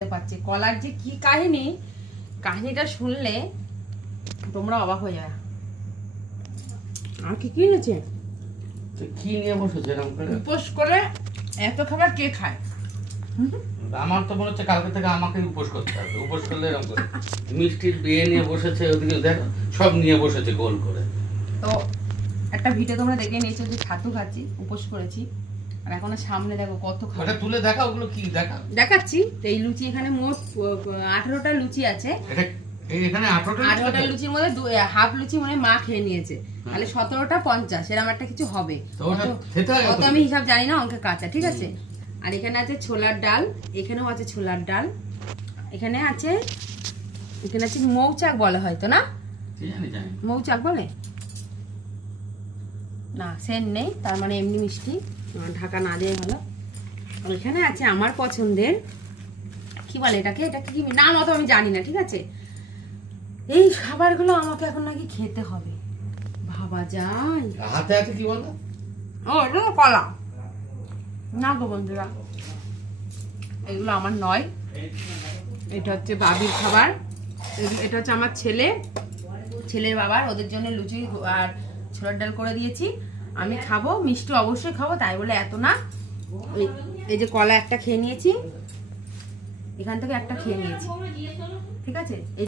পাচ্ছে কলার যে কি কাহিনী, কাহিনীটা শুনলে তোমরা অবাক হয়ে যাবে। আর কি কি এনেছে, কি নিয়ে বসেছে এরকম করে? উপোস করে এত খাবার কে খায়? আমার তো মনে হচ্ছে কালকে থেকে আমাকে উপোস করতে হবে। উপোস করলে এরকম করে মিষ্টির বিয়ে নিয়ে বসেছে, ওদিকে দেখো সব নিয়ে বসেছে গোল করে। তো একটা ভিডিও তোমরা দেখে নিয়েছো যে ছাতু খাচ্ছি, উপোস করেছি, আর এখন সামনে দেখো কত ওটা খাবার তুলে দেখা, ওগুলো কি দেখা দেখাচ্ছি। তো এই লুচি এখানে মোট 18টা লুচি আছে। এটা এখানে 18টা লুচির মধ্যে হাফ লুচি মানে মা খেয়ে নিয়েছে, তাহলে 17টা 50 এরকম একটা কিছু হবে। তো ওটা খেতে হয় অত আমি হিসাব জানি না, অঙ্কে কাঁচা, ঠিক আছে। আর এখানে আছে ছোলার ডাল, এখানেও আছে ছোলার ডাল, এখানে আছে মৌচাক বলা হয়তো না, কি জানি জানি মৌচাক বলে না, সেন নেই, তার মানে এমনি মিষ্টি, ঢাকা না দিয়ে ভালো। আর এখানে আছে আমার পছন্দের কি বলে এটাকে, এটাকে কি নাম অত আমি জানি না, ঠিক আছে। এই খাবারগুলো আমাকে এখন নাকি খেতে হবে, ভাবা যায়। হাতে আছে কি বলো? ও এটা তো কলা না গো বন্ধুরা, এগুলো আমার নয়, এটা হচ্ছে বাবির খাবার, এটা হচ্ছে আমার ছেলের বাবার, ওদের জন্য লুচি আর ছোলার ডাল করে দিয়েছি। আমি খাবো, মিষ্টি অবশ্যই খাবো, তাই বলে এত না। এই যে কলা একটা খেয়ে নিয়েছি, এখান থেকে একটা খেয়ে নিয়েছি, ঠিক আছে।